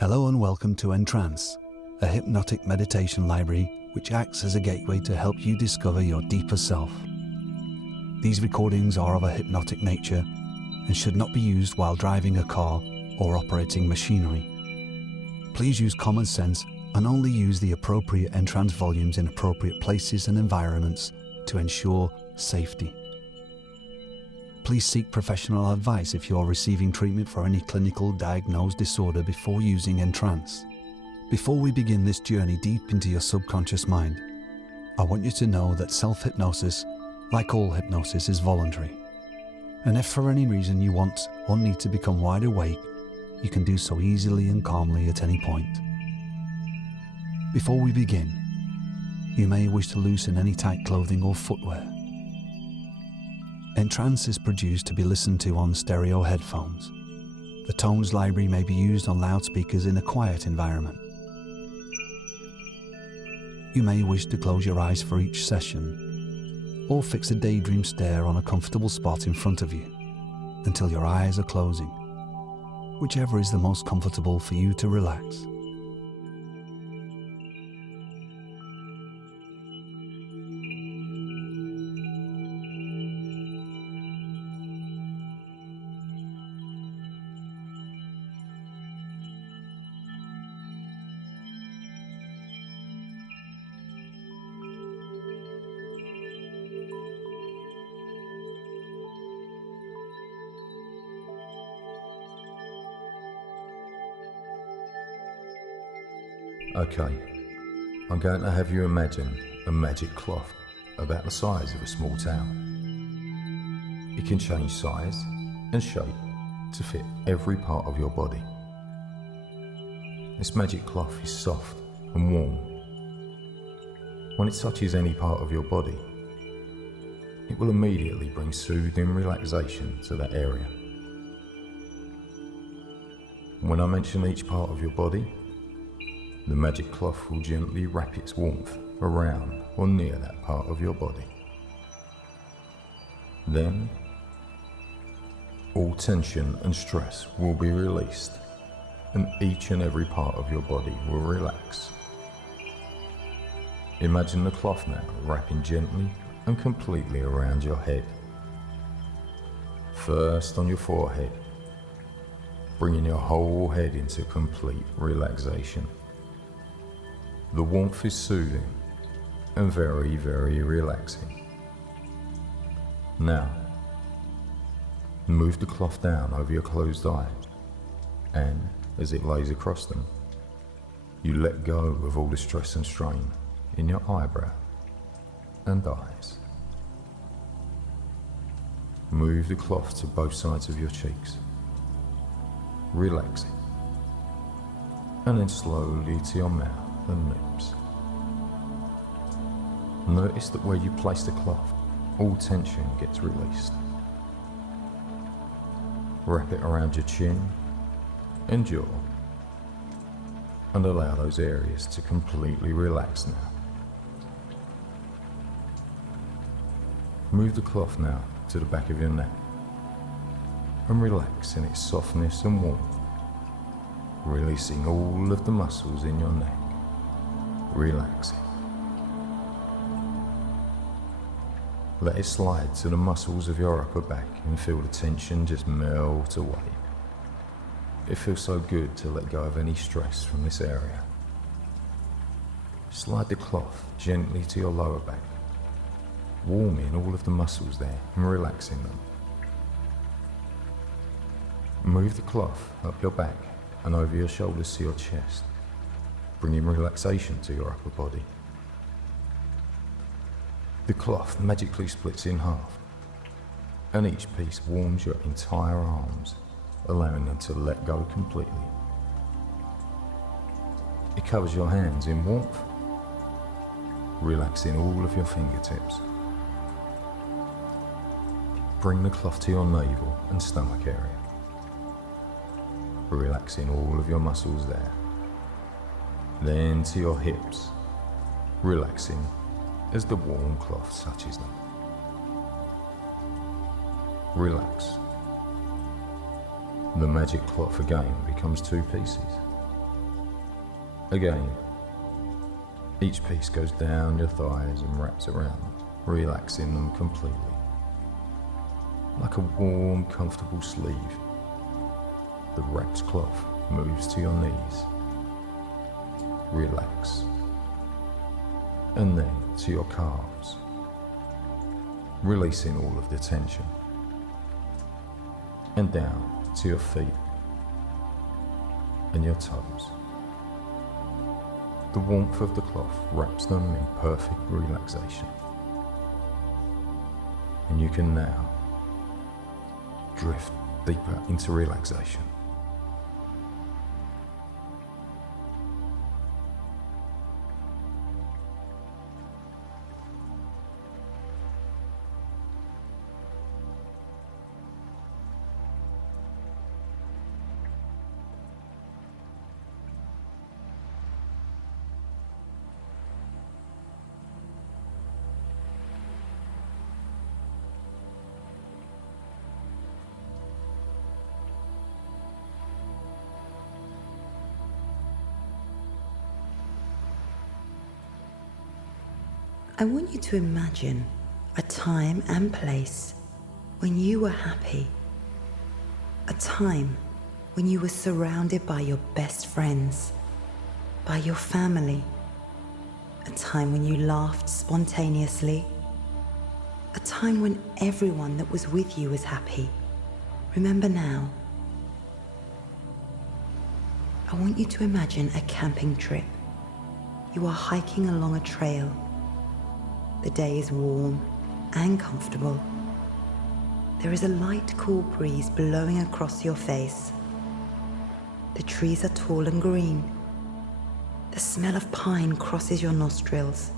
Hello and welcome to EnTrance, a hypnotic meditation library which acts as a gateway to help you discover your deeper self. These recordings are of a hypnotic nature and should not be used while driving a car or operating machinery. Please use common sense and only use the appropriate EnTrance volumes in appropriate places and environments to ensure safety. Please seek professional advice if you are receiving treatment for any clinical diagnosed disorder before using EnTrance. Before we begin this journey deep into your subconscious mind, I want you to know that self-hypnosis, like all hypnosis, is voluntary. And if for any reason you want or need to become wide awake, you can do so easily and calmly at any point. Before we begin, you may wish to loosen any tight clothing or footwear. EnTrance is produced to be listened to on stereo headphones. The tones library may be used on loudspeakers in a quiet environment. You may wish to close your eyes for each session, or fix a daydream stare on a comfortable spot in front of you until your eyes are closing, whichever is the most comfortable for you to relax. Okay, I'm going to have you imagine a magic cloth about the size of a small town. It can change size and shape to fit every part of your body. This magic cloth is soft and warm. When it touches any part of your body, it will immediately bring soothing relaxation to that area. When I mention each part of your body, the magic cloth will gently wrap its warmth around or near that part of your body. Then, all tension and stress will be released, and each and every part of your body will relax. Imagine the cloth now wrapping gently and completely around your head. First on your forehead, bringing your whole head into complete relaxation. The warmth is soothing and very, very relaxing. Now, move the cloth down over your closed eye, and as it lays across them, you let go of all the stress and strain in your eyebrow and eyes. Move the cloth to both sides of your cheeks, relaxing, and then slowly to your mouth and lips. Notice that where you place the cloth, all tension gets released. Wrap it around your chin and jaw, and allow those areas to completely relax now. Move the cloth now to the back of your neck and relax in its softness and warmth, releasing all of the muscles in your neck. Relaxing. Let it slide to the muscles of your upper back and feel the tension just melt away. It feels so good to let go of any stress from this area. Slide the cloth gently to your lower back, warming all of the muscles there and relaxing them. Move the cloth up your back and over your shoulders to your chest, bringing relaxation to your upper body. The cloth magically splits in half, and each piece warms your entire arms, allowing them to let go completely. It covers your hands in warmth, relaxing all of your fingertips. Bring the cloth to your navel and stomach area, relaxing all of your muscles there. Then to your hips, relaxing as the warm cloth touches them. Relax. The magic cloth again becomes two pieces, Again, each piece goes down your thighs and wraps around, relaxing them completely. Like a warm, comfortable sleeve, the wrapped cloth moves to your knees. Relax. And then to your calves, releasing all of the tension. And down to your feet and your toes. The warmth of the cloth wraps them in perfect relaxation. And you can now drift deeper into relaxation. I want you to imagine a time and place when you were happy. A time when you were surrounded by your best friends, by your family. A time when you laughed spontaneously. A time when everyone that was with you was happy. Remember now. I want you to imagine a camping trip. You are hiking along a trail. The day is warm and comfortable. There is a light, cool breeze blowing across your face. The trees are tall and green. The smell of pine crosses your nostrils.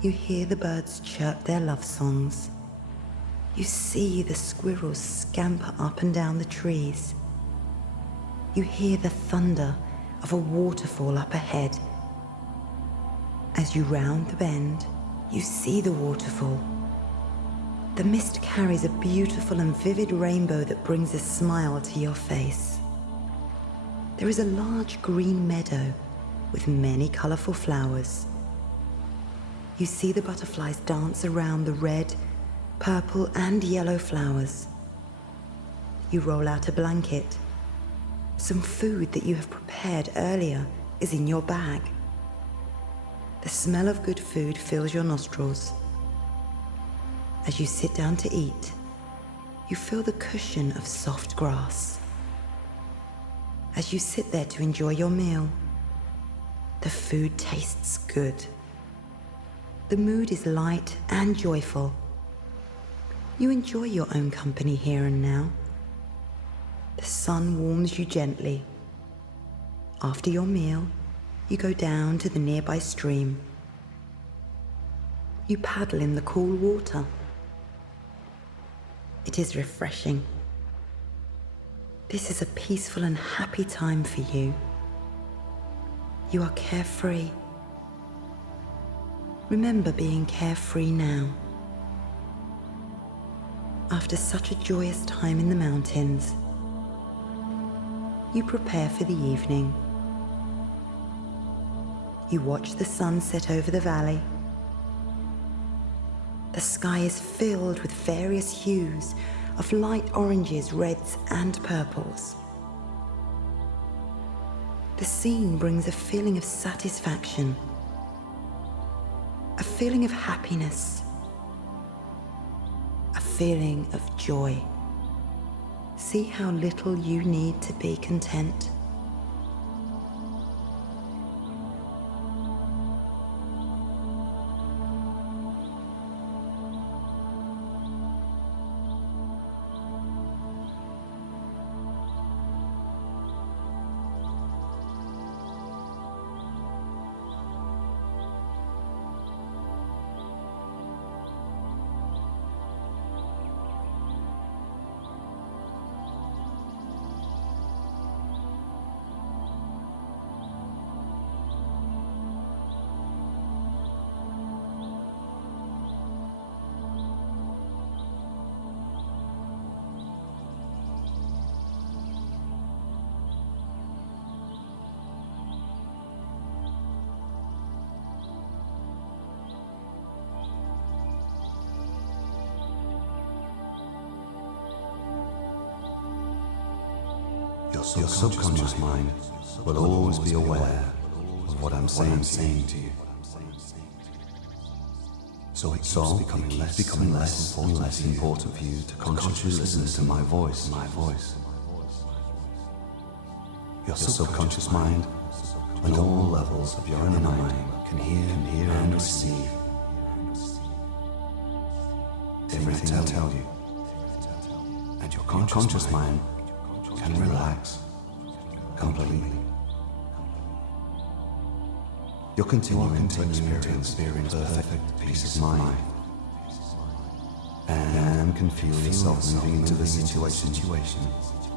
You hear the birds chirp their love songs. You see the squirrels scamper up and down the trees. You hear the thunder of a waterfall up ahead. As you round the bend, you see the waterfall. The mist carries a beautiful and vivid rainbow that brings a smile to your face. There is a large green meadow with many colorful flowers. You see the butterflies dance around the red, purple, and yellow flowers. You roll out a blanket. Some food that you have prepared earlier is in your bag. The smell of good food fills your nostrils. As you sit down to eat, you feel the cushion of soft grass. As you sit there to enjoy your meal, the food tastes good. The mood is light and joyful. You enjoy your own company here and now. The sun warms you gently. After your meal, you go down to the nearby stream. You paddle in the cool water. It is refreshing. This is a peaceful and happy time for you. You are carefree. Remember being carefree now. After such a joyous time in the mountains, you prepare for the evening. You watch the sun set over the valley. The sky is filled with various hues of light oranges, reds, and purples. The scene brings a feeling of satisfaction, a feeling of happiness, a feeling of joy. See how little you need to be content. subconscious mind will always be aware of what I'm saying to you. So it keeps becoming less and less important for you to consciously listen to my voice. Your subconscious mind and all levels of your inner mind can hear and receive everything I tell you. And your conscious mind can relax completely. You're continuing to experience perfect peace of mind and can feel yourself moving into the situation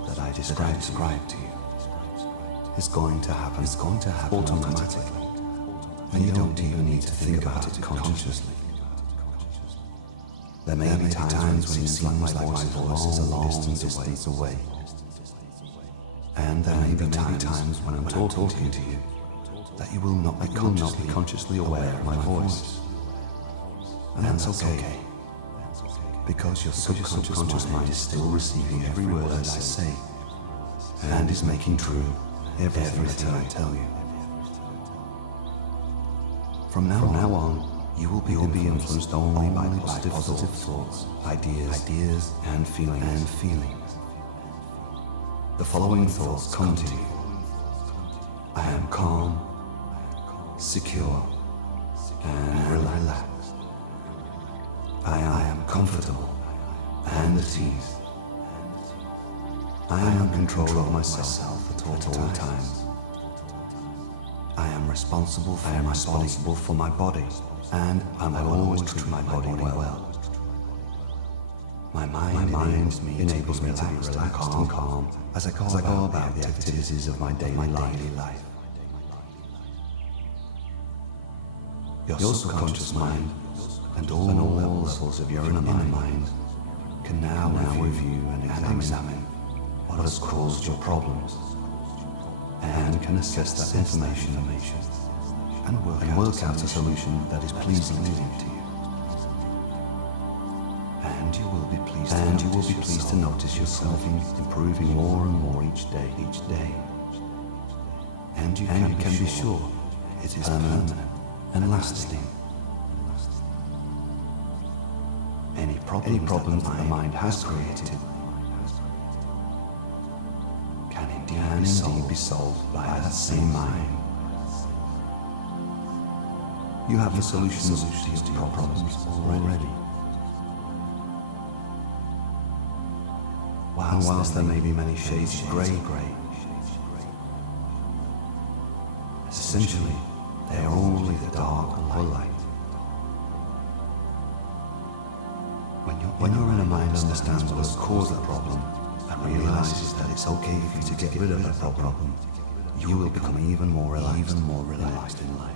that I described to you. It's going to happen automatically, and you don't even need to think about it consciously. There may be times when it seems like my voice is a long distance away, and there may be times when I'm talking to you that you will not be consciously aware of my voice. And that's okay, because your subconscious mind is still receiving every word I say, and is making true everything I tell you. From now on, you will be influenced only by positive thoughts, ideas, and feelings. The following thoughts come to you. I am calm, secure, and relaxed. I am comfortable and at ease. I am in control of myself at all times. I am responsible for my body, and I will always treat my body well. My mind enables me to be relaxed and calm as I go about the activities of my daily life. Your subconscious mind and all levels of your inner mind can now review and examine what has caused your problems, and can assess that information and work out a solution that is pleasing to you. And you will be pleased to notice yourself improving more and more each day. And you can be sure it is permanent and lasting. Any problems that the mind has created can indeed be solved by that same mind. You have the solutions to your problems already. Whilst there may be many shades of grey, essentially they are all either dark or light. When your inner mind understands what has caused the problem and realizes that it's okay for you to get rid of that problem, you will become even more relaxed in life.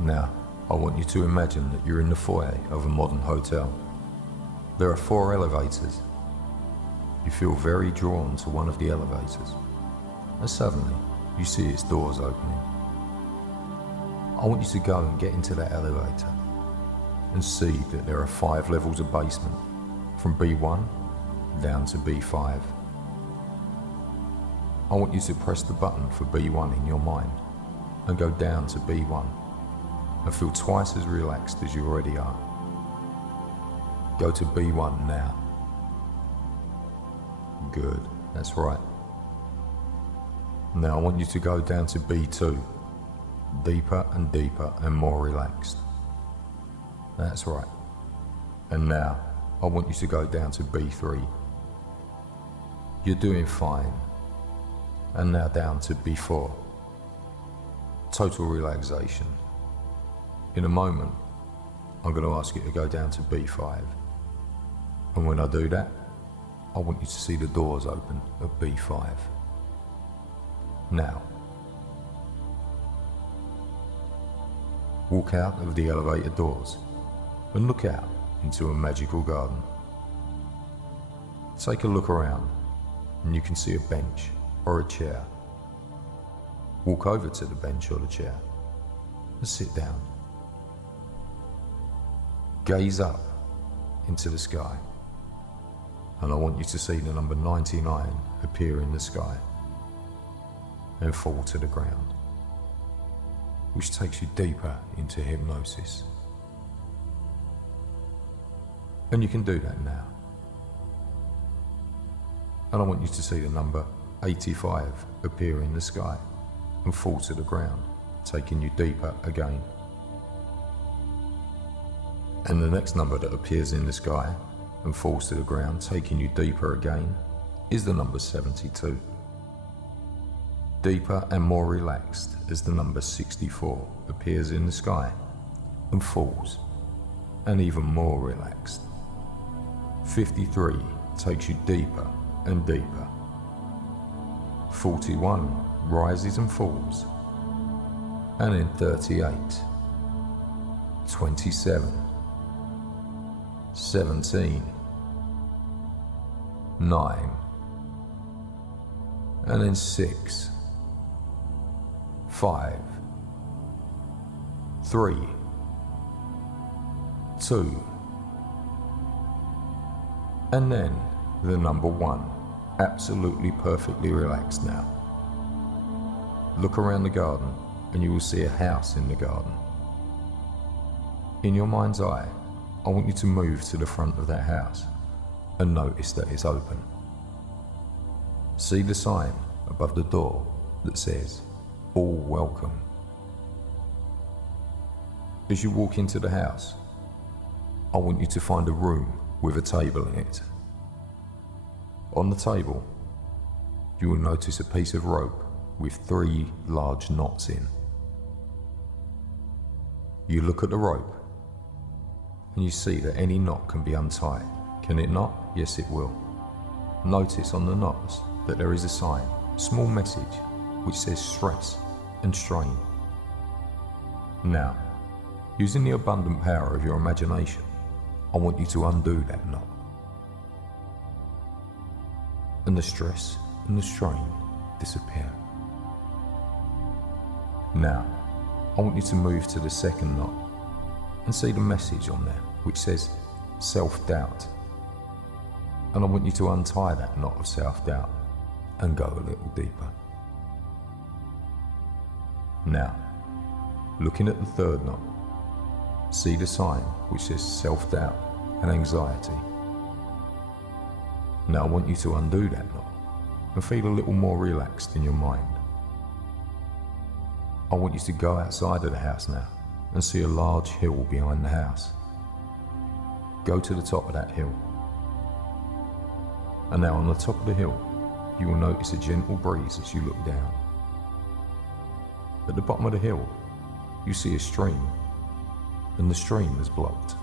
Now, I want you to imagine that you're in the foyer of a modern hotel. There are 4 elevators. You feel very drawn to one of the elevators, and suddenly you see its doors opening. I want you to go and get into that elevator and see that there are 5 levels of basement, from B1 down to B5. I want you to press the button for B1 in your mind and go down to B1 and feel twice as relaxed as you already are. Go to B1 now. Good, that's right. Now I want you to go down to B2, deeper and deeper and more relaxed. That's right. And now I want you to go down to B3, You're doing fine. And now down to B4. Total relaxation. In a moment, I'm going to ask you to go down to B5. And when I do that, I want you to see the doors open at B5. Now, walk out of the elevator doors and look out into a magical garden. Take a look around and you can see a bench or a chair. Walk over to the bench or the chair and sit down. Gaze up into the sky, and I want you to see the number 99 appear in the sky and fall to the ground, which takes you deeper into hypnosis. And you can do that now. And I want you to see the number 85 appear in the sky and fall to the ground, taking you deeper again. And the next number that appears in the sky and falls to the ground, taking you deeper again, is the number 72. Deeper and more relaxed as the number 64 appears in the sky and falls, and even more relaxed. 53 takes you deeper and deeper. 41 rises and falls, and then 38, 27, 17, 9, and then 6, 5, 3, 2, and then the number 1, absolutely perfectly relaxed now. Look around the garden and you will see a house in the garden. In your mind's eye, I want you to move to the front of that house and notice that it's open. See the sign above the door that says, "All welcome." As you walk into the house, I want you to find a room with a table in it. On the table, you will notice a piece of rope with 3 large knots in. You look at the rope and you see that any knot can be untied. Can it not? Yes, it will. Notice on the knots that there is a sign, a small message, which says stress and strain. Now, using the abundant power of your imagination, I want you to undo that knot. And the stress and the strain disappear. Now, I want you to move to the second knot and see the message on there which says self-doubt. And I want you to untie that knot of self-doubt and go a little deeper. Now, looking at the third knot, see the sign which says self-doubt and anxiety. Now I want you to undo that knot and feel a little more relaxed in your mind. I want you to go outside of the house now and see a large hill behind the house. Go to the top of that hill. And now on the top of the hill, you will notice a gentle breeze as you look down. At the bottom of the hill, you see a stream, and the stream is blocked.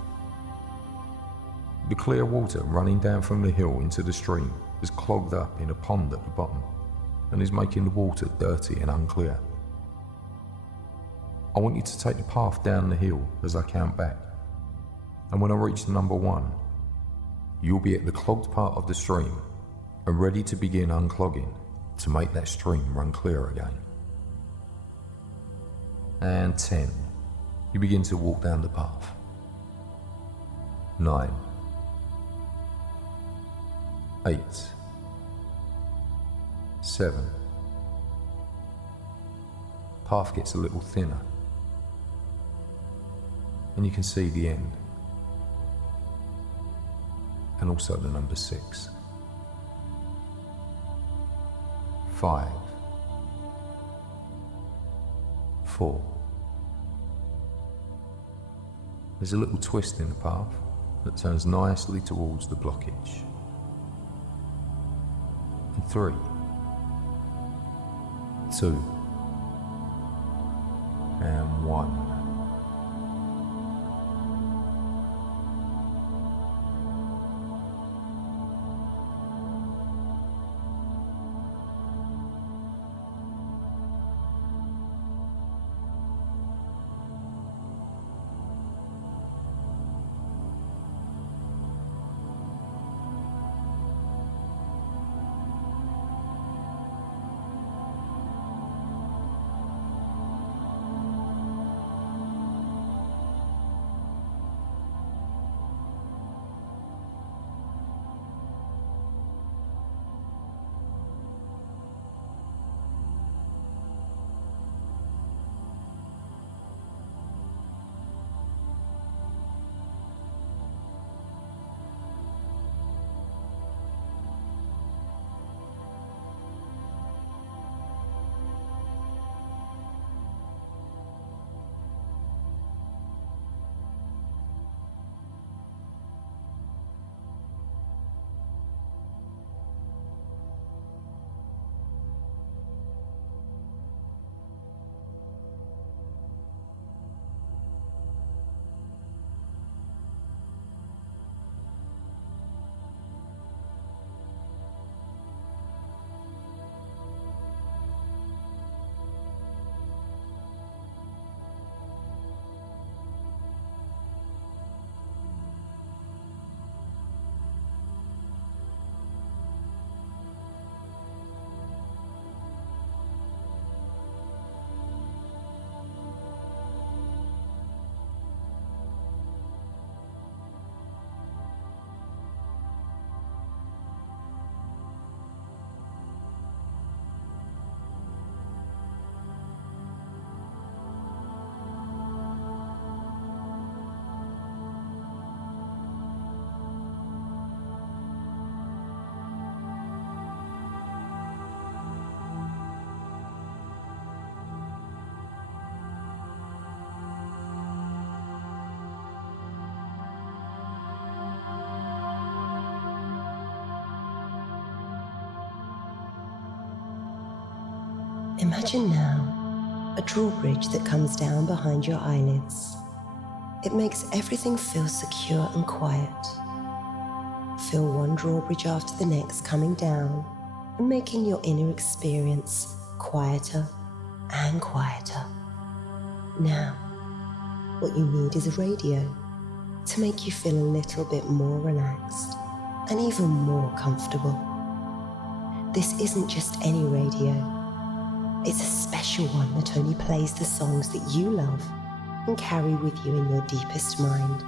The clear water running down from the hill into the stream is clogged up in a pond at the bottom and is making the water dirty and unclear. I want you to take the path down the hill as I count back, and when I reach number 1, you'll be at the clogged part of the stream and ready to begin unclogging to make that stream run clear again. And 10, you begin to walk down the path. 9, 8, 7, path gets a little thinner and you can see the end, and also the number 6, 5, 4. There's a little twist in the path that turns nicely towards the blockage. 3, 2, and 1. Imagine now a drawbridge that comes down behind your eyelids. It makes everything feel secure and quiet. Feel one drawbridge after the next coming down and making your inner experience quieter and quieter. Now, what you need is a radio to make you feel a little bit more relaxed and even more comfortable. This isn't just any radio. It's a special one that only plays the songs that you love and carry with you in your deepest mind.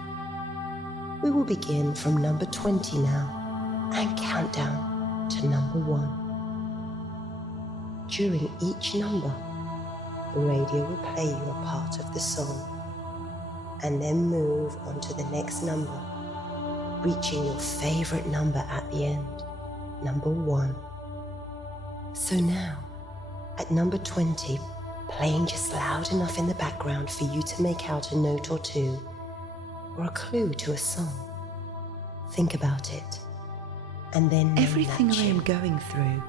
We will begin from number 20 now and count down to number 1. During each number, the radio will play you a part of the song and then move on to the next number, reaching your favorite number at the end, number 1. So now, at number 20, playing just loud enough in the background for you to make out a note or two, or a clue to a song. Think about it, and then name Everything that I am tune. going through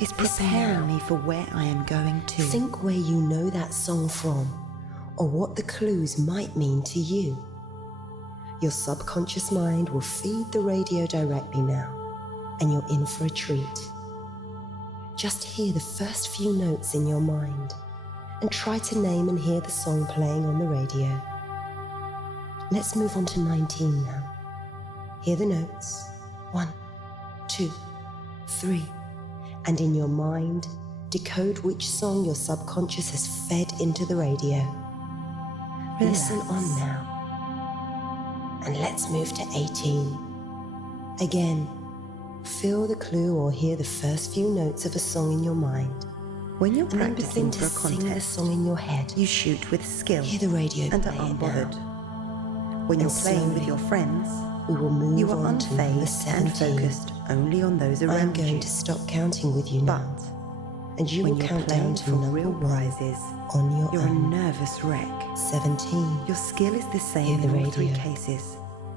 is Listen preparing now. me for where I am going to. Think where you know that song from, or what the clues might mean to you. Your subconscious mind will feed the radio directly now, and you're in for a treat. Just hear the first few notes in your mind and try to name and hear the song playing on the radio. Let's move on to 19 now. Hear the notes. 1, 2, 3. And in your mind, decode which song your subconscious has fed into the radio. Listen on now. And let's move to 18. Again, feel the clue or hear the first few notes of a song in your mind. When you're And then practicing begin to for a sing the contest, song in your head. you shoot with skill Hear the radio and are play it unbothered. now. When you're And playing with slowly, your friends, We will move you are on to number unfazed and 17. focused only on those I'm around going you. to stop counting with you now, But and you when will you're count playing down to for number real 1 prizes, on your you're a own. nervous wreck. 17. Your skill is the Hear same the in all 3 radio. cases,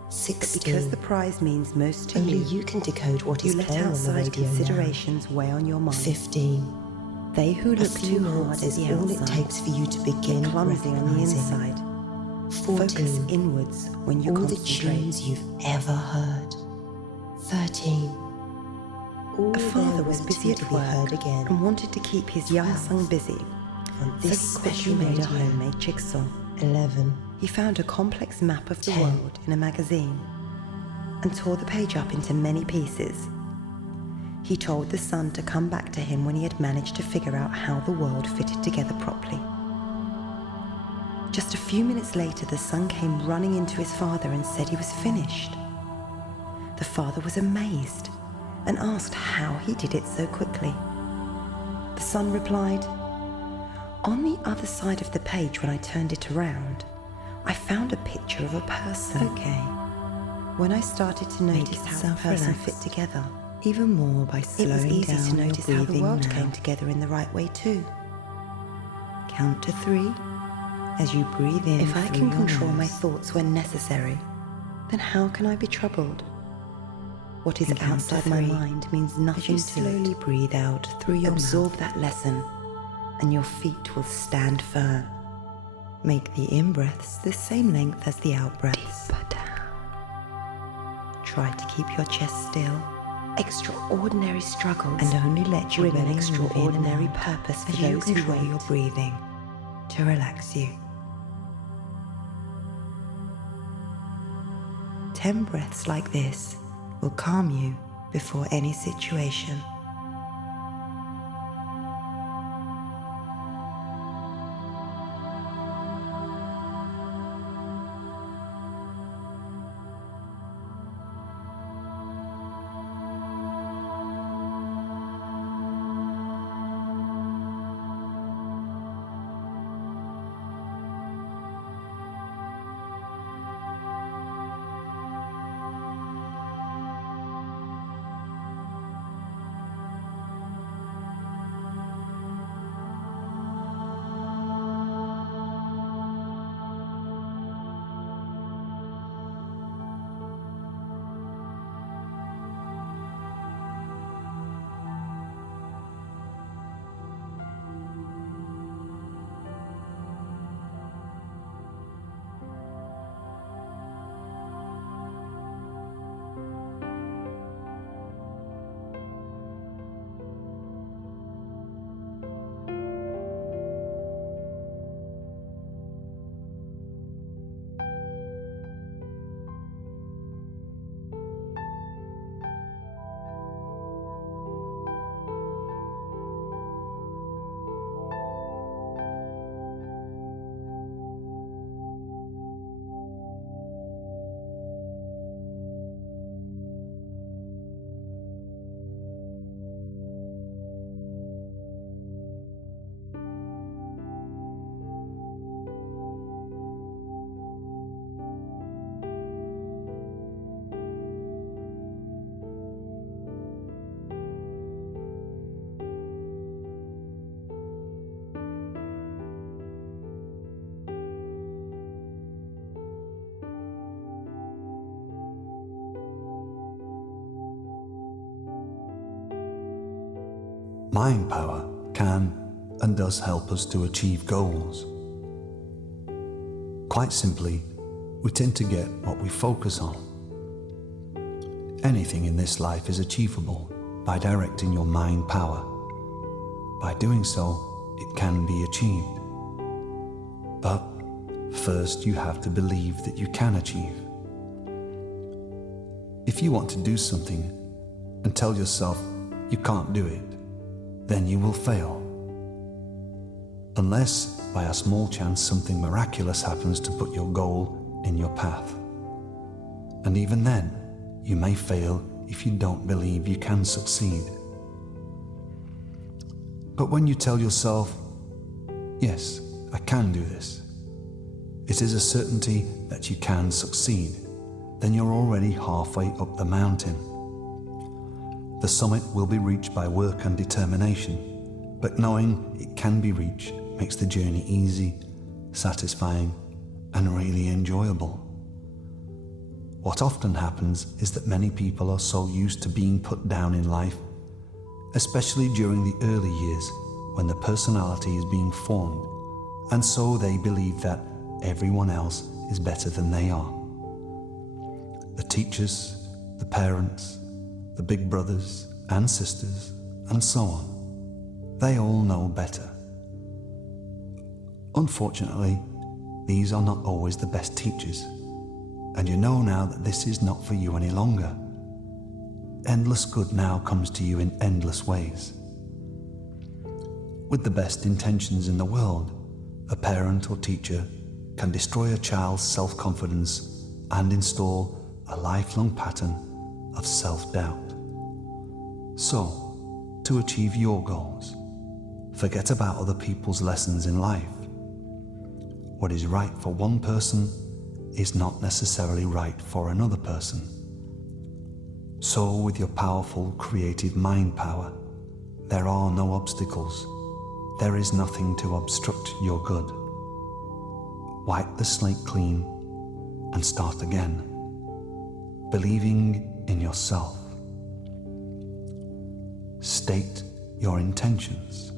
But 16. because the prize means most to Only you, you can decode what you is let playing on the outside radio considerations weigh on your now. mind. 15. They who A look few too hard months at is the all outside it takes for you to begin get clumsy on the recognizing. inside. 14. Focus inwards when you All the concentrate. tunes you've ever heard. 13. All A father they're was waiting busy to at be work heard again. and wanted to keep his young 12. son busy, On so this he quickly special made a radio. homemade jigsaw. 11. He found a complex map of the 10. world in a magazine and tore the page up into many pieces. He told the son to come back to him when he had managed to figure out how the world fitted together properly. Just a few minutes later, the son came running into his father and said he was finished. The father was amazed and asked how he did it so quickly. The son replied, "On the other side of the page, when I turned it around, I found a picture of a person." Okay. When I started to notice how the person fit together, even more by slowing down, it was easy to notice how the world came together in the right way too. Count to 3 as you breathe in. If I can control my thoughts when necessary, then how can I be troubled? What is outside my mind means nothing to it. As you slowly breathe out through your mouth, absorb that lesson, and your feet will stand firm. Make the in-breaths the same length as the out-breaths. Deeper down. Try to keep your chest still. Extraordinary struggles, and only let your bring an extraordinary purpose for those who control your breathing to relax you. 10 breaths like this will calm you before any situation. Mind power can and does help us to achieve goals. Quite simply, we tend to get what we focus on. Anything in this life is achievable by directing your mind power. By doing so, it can be achieved. But first you have to believe that you can achieve. If you want to do something and tell yourself you can't do it, then you will fail. Unless by a small chance something miraculous happens to put your goal in your path. And even then, you may fail if you don't believe you can succeed. But when you tell yourself, yes, I can do this, it is a certainty that you can succeed, then you're already halfway up the mountain. The summit will be reached by work and determination, but knowing it can be reached makes the journey easy, satisfying, and really enjoyable. What often happens is that many people are so used to being put down in life, especially during the early years when the personality is being formed, and so they believe that everyone else is better than they are. The teachers, the parents, the big brothers and sisters, and so on, they all know better. Unfortunately, these are not always the best teachers, and you know now that this is not for you any longer. Endless good now comes to you in endless ways. With the best intentions in the world, a parent or teacher can destroy a child's self-confidence and install a lifelong pattern of self-doubt. So, to achieve your goals, forget about other people's lessons in life. What is right for one person is not necessarily right for another person. So, with your powerful creative mind power, there are no obstacles. There is nothing to obstruct your good. Wipe the slate clean and start again, believing in yourself. State your intentions.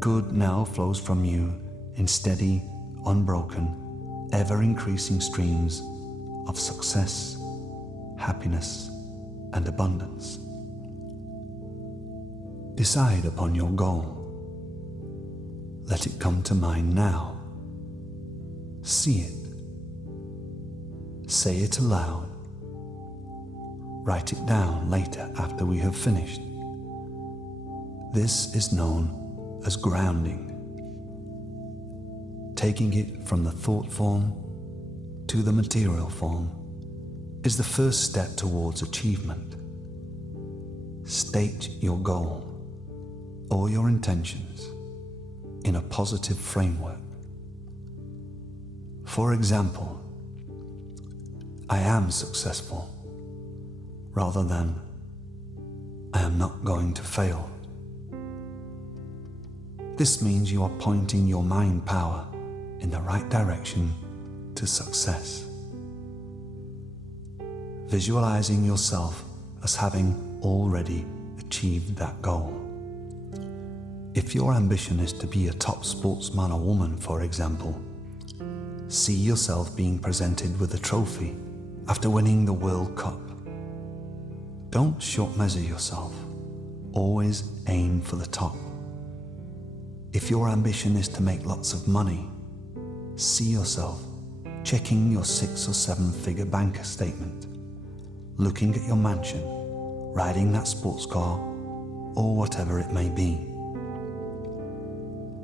Good now flows from you in steady, unbroken, ever-increasing streams of success, happiness, and abundance. Decide upon your goal. Let it come to mind now. See it. Say it aloud. Write it down later after we have finished. This is known as grounding. Taking it from the thought form to the material form is the first step towards achievement. State your goal or your intentions in a positive framework. For example, I am successful, rather than I am not going to fail. This means you are pointing your mind power in the right direction to success. Visualizing yourself as having already achieved that goal. If your ambition is to be a top sportsman or woman, for example, see yourself being presented with a trophy after winning the World Cup. Don't short measure yourself. Always aim for the top. If your ambition is to make lots of money, see yourself checking your 6 or 7 figure bank statement, looking at your mansion, riding that sports car, or whatever it may be.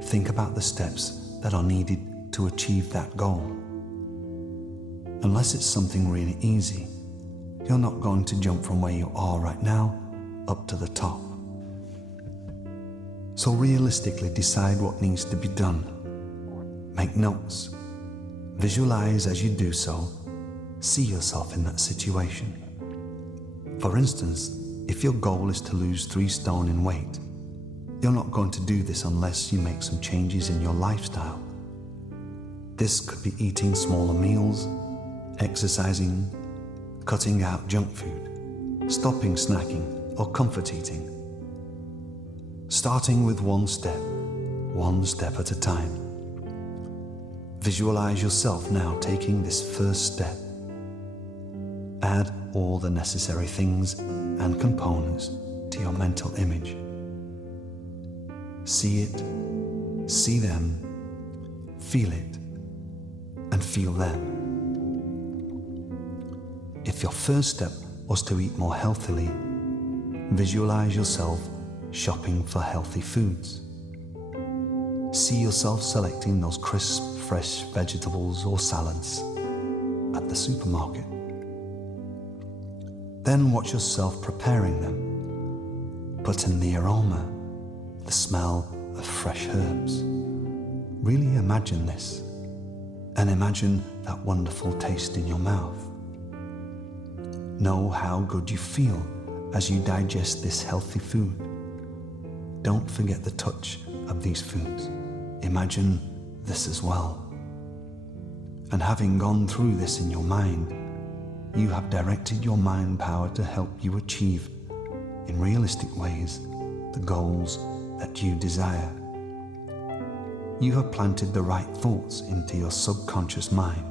Think about the steps that are needed to achieve that goal. Unless it's something really easy, you're not going to jump from where you are right now up to the top. So realistically decide what needs to be done. Make notes. Visualize as you do so. See yourself in that situation. For instance, if your goal is to lose 3 stone in weight, you're not going to do this unless you make some changes in your lifestyle. This could be eating smaller meals, exercising, cutting out junk food, stopping snacking or comfort eating. Starting with one step at a time. Visualize yourself now taking this first step. Add all the necessary things and components to your mental image. See it, see them, feel it, and feel them. If your first step was to eat more healthily, visualize yourself shopping for healthy foods. See yourself selecting those crisp, fresh vegetables or salads at the supermarket. Then watch yourself preparing them. Put in the aroma, the smell of fresh herbs. Really imagine this, and imagine that wonderful taste in your mouth. Know how good you feel as you digest this healthy food. Don't forget the touch of these foods. Imagine this as well. And having gone through this in your mind, you have directed your mind power to help you achieve, in realistic ways, the goals that you desire. You have planted the right thoughts into your subconscious mind,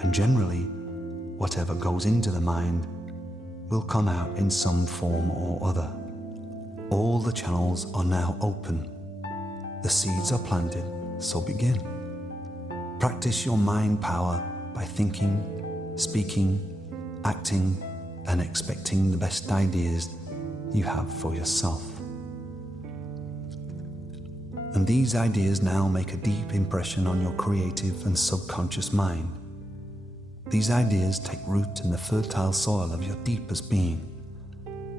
and generally, whatever goes into the mind will come out in some form or other. All the channels are now open. The seeds are planted, so begin. Practice your mind power by thinking, speaking, acting, and expecting the best ideas you have for yourself. And these ideas now make a deep impression on your creative and subconscious mind. These ideas take root in the fertile soil of your deepest being,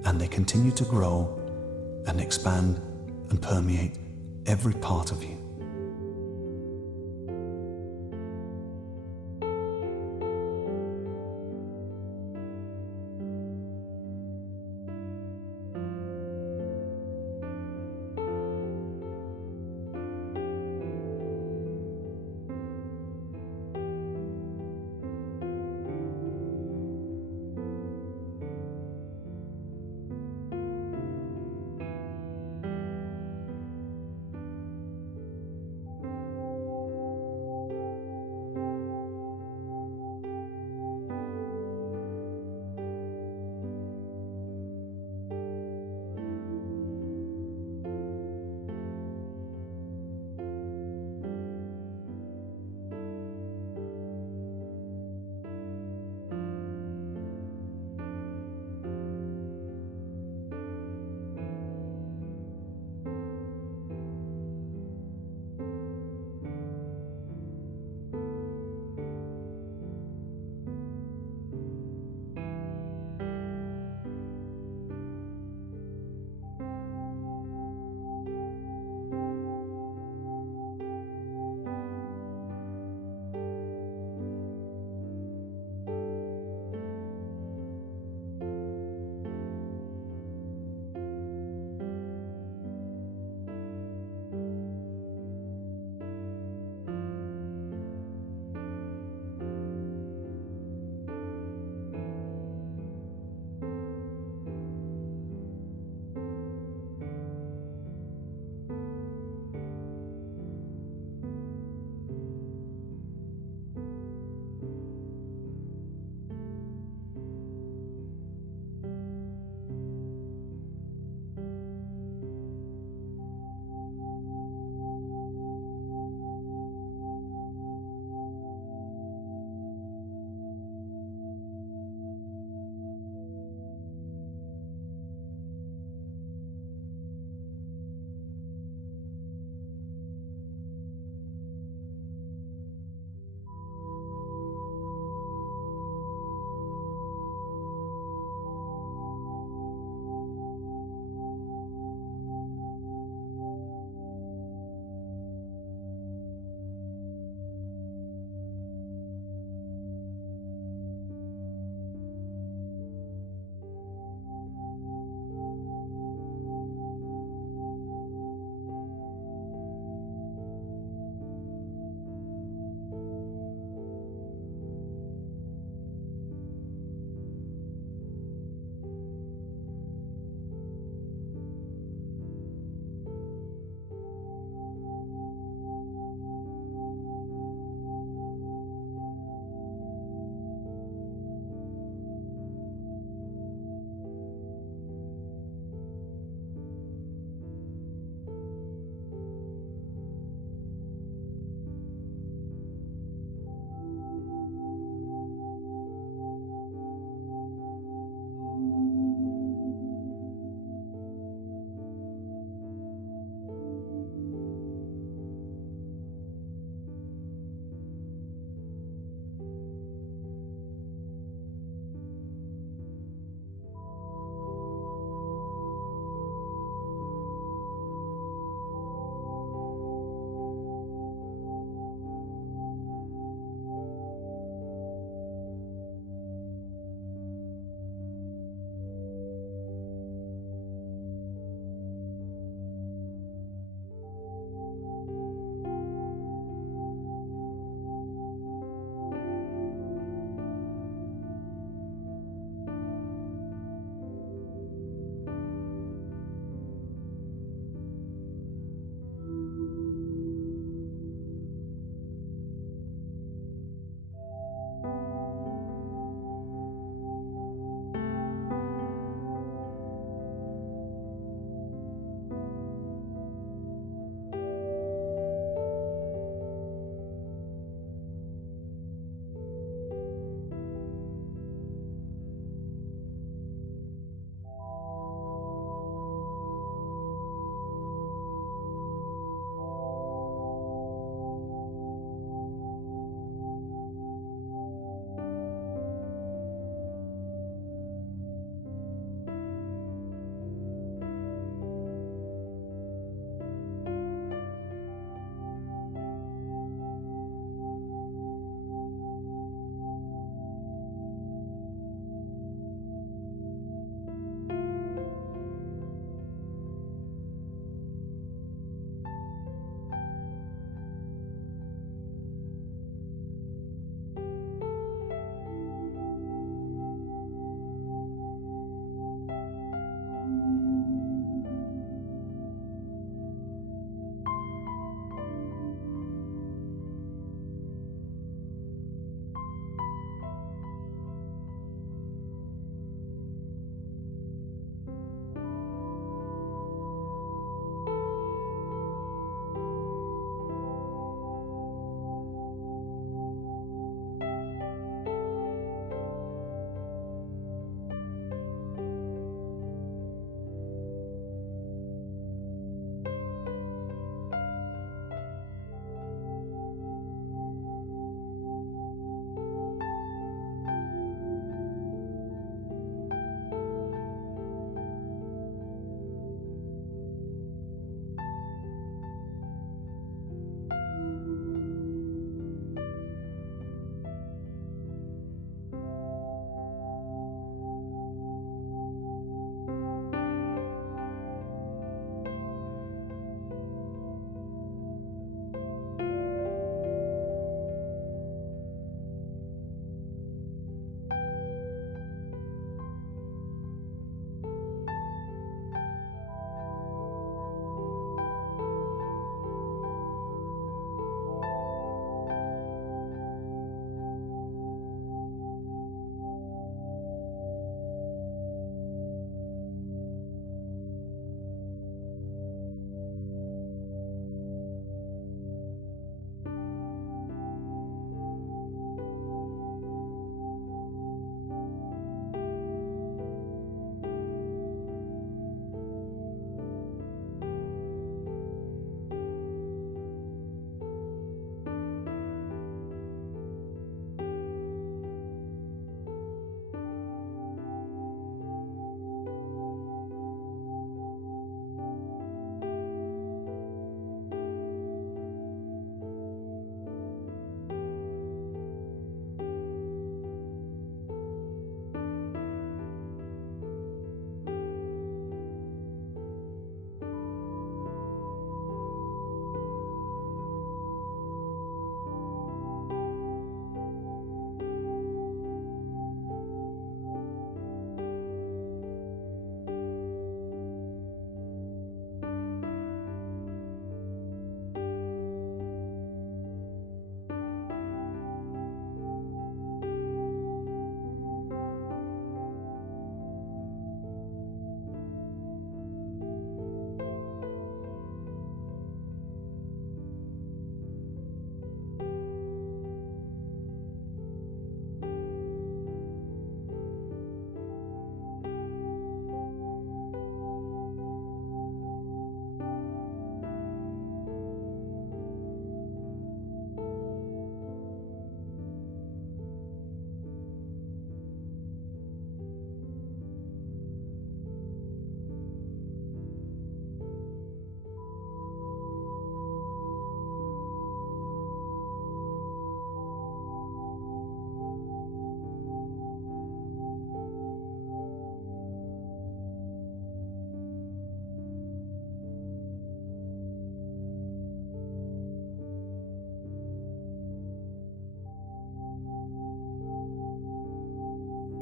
and they continue to grow and expand and permeate every part of you.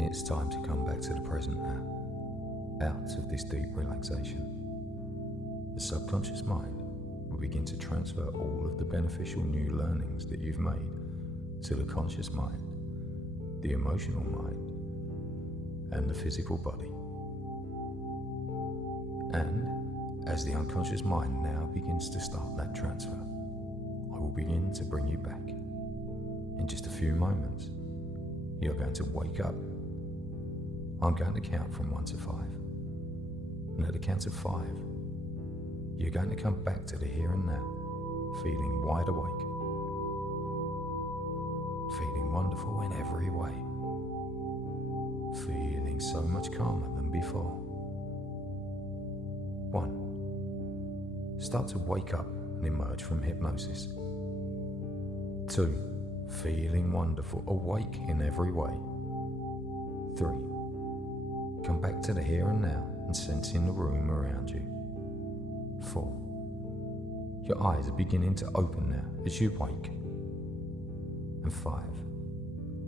it's time to come back to the present now, out of this deep relaxation. The subconscious mind will begin to transfer all of the beneficial new learnings that you've made to the conscious mind, the emotional mind, and the physical body. And as the unconscious mind now begins to start that transfer, I will begin to bring you back. In just a few moments, you're going to wake up. I'm going to count from 1 to 5. And at the count of 5, you're going to come back to the here and now, feeling wide awake, feeling wonderful in every way, feeling so much calmer than before. 1. Start to wake up and emerge from hypnosis. 2. Feeling wonderful, awake in every way. 3. Come back to the here and now and sensing the room around you. 4. Your eyes are beginning to open now as you wake. And 5.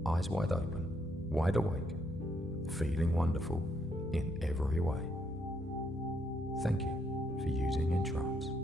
Eyes wide open, wide awake, feeling wonderful in every way. Thank you for using EnTrance.